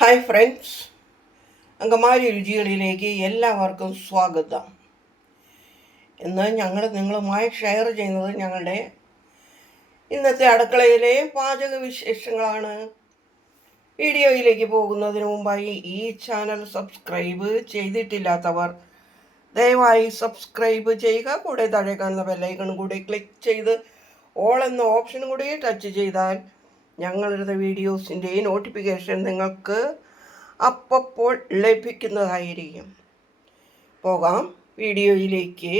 Hi friends അങ്കമാരി രുചികളിലേക്ക് എല്ലാവർക്കും സ്വാഗതം. ഇന്ന് ഞങ്ങൾ നിങ്ങളുമായി ഷെയർ ചെയ്യുന്നത് ഞങ്ങളുടെ ഇന്നത്തെ അടുക്കളയിലെ പാചക വിശേഷങ്ങളാണ്. വീഡിയോയിലേക്ക് പോകുന്നതിന് മുമ്പായി ഈ ചാനൽ സബ്സ്ക്രൈബ് ചെയ്തിട്ടില്ലാത്തവർ ദയവായി സബ്സ്ക്രൈബ് ചെയ്യുക. കൂടെ താഴെ കാണുന്ന ബെല്ലൈക്കൺ കൂടി ക്ലിക്ക് ചെയ്ത് ഓൾ എന്ന ഓപ്ഷനും കൂടി ടച്ച് ചെയ്താൽ ഞങ്ങളുടെ വീഡിയോസിന്റെ നോട്ടിഫിക്കേഷൻ നിങ്ങൾക്ക് അപ്പോൾ ലഭിക്കുന്നതായിരിക്കും. പോകാം വീഡിയോയിലേക്ക്.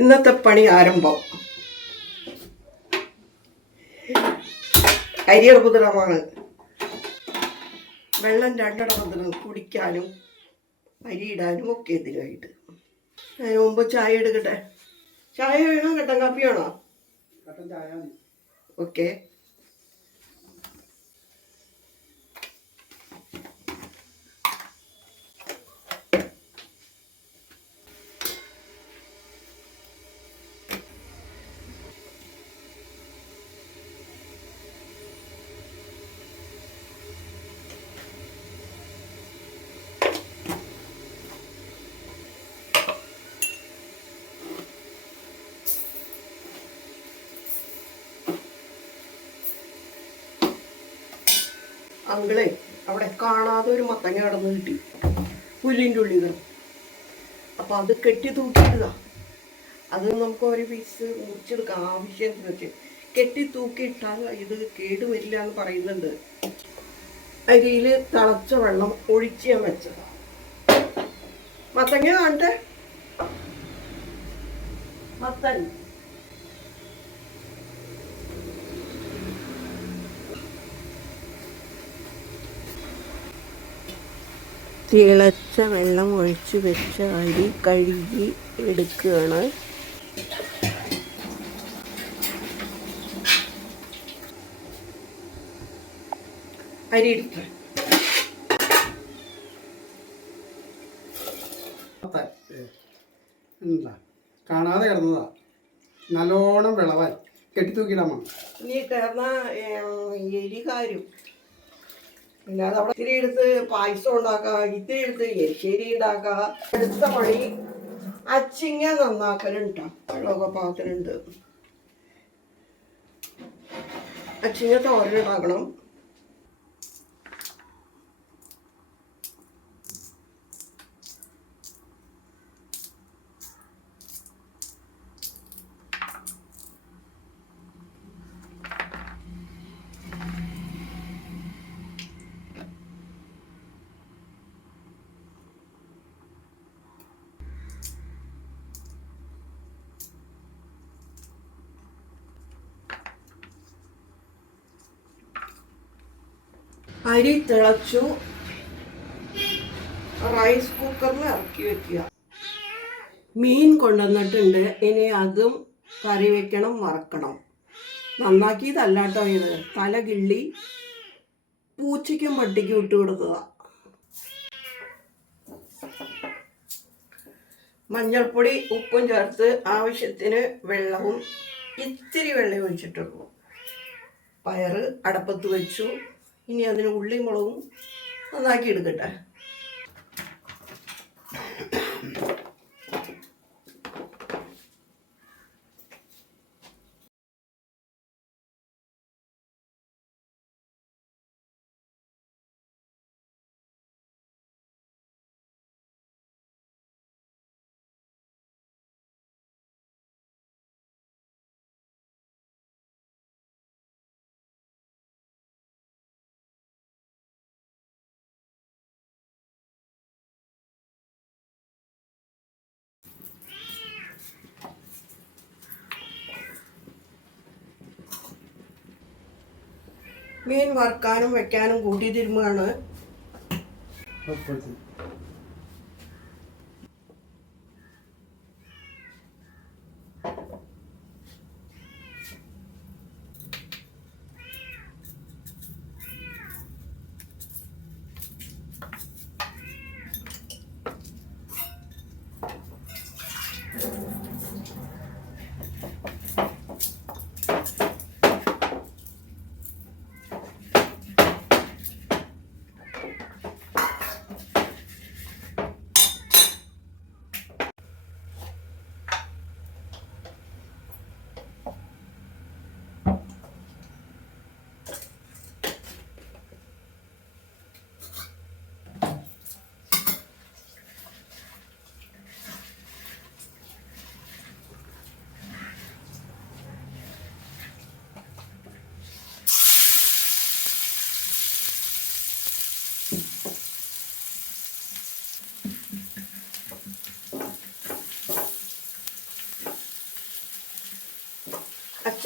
ഇന്നത്തെ പണി ആരംഭം. അരിയർബുദമാണ് വെള്ളം രണ്ടിടപതിനും കുടിക്കാനും അരിയിടാനും ഒക്കെ ഇതിനായിട്ട് അതിന് മുമ്പ് ചായ എടുക്കട്ടെ? ചായ വേണോ? കട്ടൻ കാപ്പി വേണോ? ഓക്കെ. അങ്കിളെ അവിടെ കാണാതെ ഒരു മത്തങ്ങ കിടന്ന് കിട്ടി പുല്ലിന്റെ ഉള്ളിൽ നിന്ന് അപ്പം അത് കെട്ടി തൂക്കിയിടുക. അത് നമുക്ക് ഒരു പീസ് മുറിച്ചെടുക്കാം ആവശ്യത്തിന് വെച്ച്. കെട്ടി തൂക്കിയിട്ടാൽ ഇത് കേടുവരില്ല എന്ന് പറയുന്നുണ്ട്. അരിയിൽ തിളച്ച വെള്ളം ഒഴിച്ച് ഞാൻ വെച്ചത്. മത്തങ്ങ കാണട്ടെ? മത്തൻ. തിളച്ച വെള്ളം ഒഴിച്ച് വെച്ച അരി കഴുകി എടുക്കുകയാണ്. അരി എടുത്ത് എന്താ? കാണാതെ കിടന്നതാ. നല്ലോണം വിളവാൻ കെട്ടിത്തൂക്കിയിടാൻ വേണം നീ കിടന്ന എരികാരും നമ്മൾ അവിടെ ഇത്തിരി എടുത്ത് പായസം ഉണ്ടാക്കുക ഇത്തിരി എടുത്ത് എരിശ്ശേരി ഉണ്ടാക്കുക അടുത്ത പണി അച്ചിങ്ങ നന്നാക്കലുണ്ട് വെള്ളമൊക്കെ പാകത്തിനുണ്ട്. അച്ചിങ്ങ തോരനുണ്ടാക്കണം അരി തിളച്ചു. റൈസ് കുക്കറിൽ ഇറക്കി വെക്കുക. മീൻ കൊണ്ടുവന്നിട്ടുണ്ട്. ഇനി അതും കറി വെക്കണം വറക്കണം. നന്നാക്കിയതല്ലാട്ടോ ഇത്. തല കിള്ളി പൂച്ചയ്ക്കും പട്ടിക്കും ഇട്ട് കൊടുക്കുക. മഞ്ഞൾപ്പൊടി ഉപ്പും ചേർത്ത് ആവശ്യത്തിന് വെള്ളവും ഇത്തിരി വെള്ളം ഒഴിച്ചിട്ടുള്ളൂ പയറ് അടപ്പത്ത് വെച്ചു. ഇനി അതിന് ഉള്ളി മുളകും നന്നാക്കി എടുക്കട്ടെ. മീൻ വറുക്കാനും വെക്കാനും കൂട്ടി തിരുമ്മുകയാണ്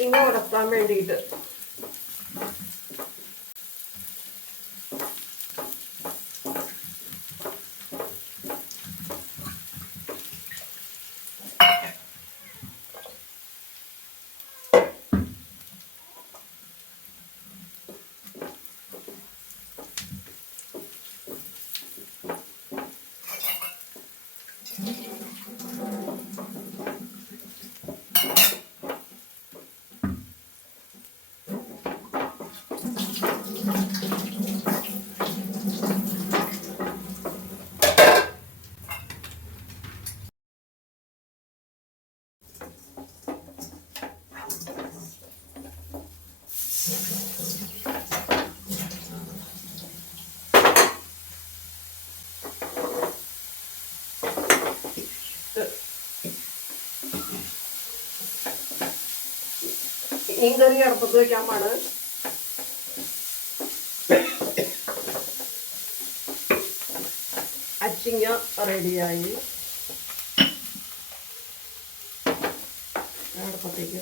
ഉൾപ്പെടുത്തി. അച്ചിങ്ങ ഉടത്താൻ വേണ്ടിയിട്ട് മീൻ കറി അടുപ്പത്ത് വയ്ക്കാൻ പാട് അച്ചിങ്ങ റെഡിയായി. അടുപ്പത്തേക്ക്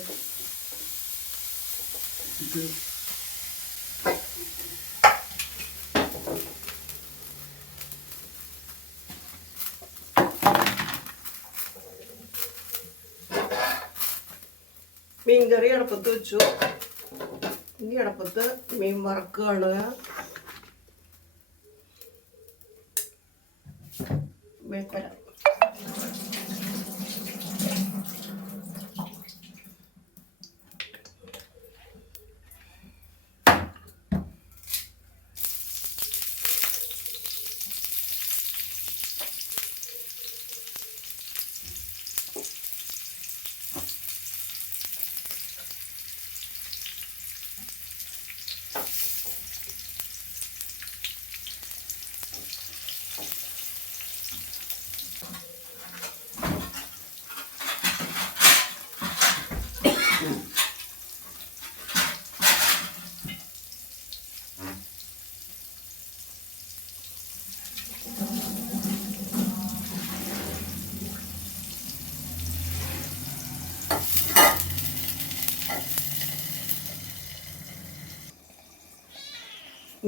ഇത് മീൻ കറി അടുപ്പത്ത് വെച്ചു. ഇനി അടുപ്പത്ത് മീൻ വറക്കുകയാണ്. വേപ്പല.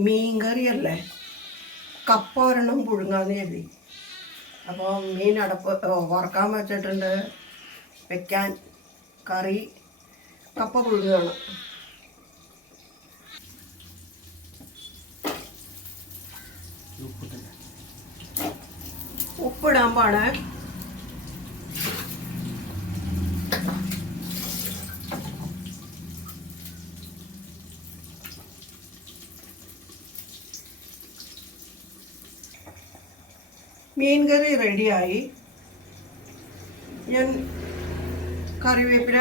മീൻ കറിയല്ലേ കപ്പ ഒരെണ്ണം പുഴുങ്ങാന്ന് കരുതി. അപ്പോൾ മീൻ അടപ്പ് വറുക്കാൻ വെച്ചിട്ടുണ്ട്. വെക്കാൻ കറി കപ്പ പുഴുങ്ങുകയാണ്. ഉപ്പിടാൻ പാടേ. മീൻ കറി റെഡിയായി. ഞാൻ കറിവേപ്പില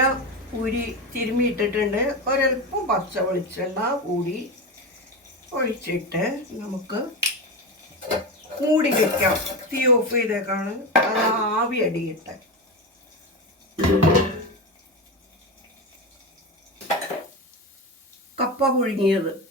ഊരി തിരുമ്മിയിട്ടിട്ടുണ്ട്. ഒരൽപ്പം പച്ച വെളിച്ചെണ്ണ കൂടി ഒഴിച്ചിട്ട് നമുക്ക് മൂടി വെക്കാം. തീ ഓഫ് ചെയ്തേക്കാണ്. അത് ആവി അടിയിട്ട്. കപ്പ പുഴുങ്ങിയത്.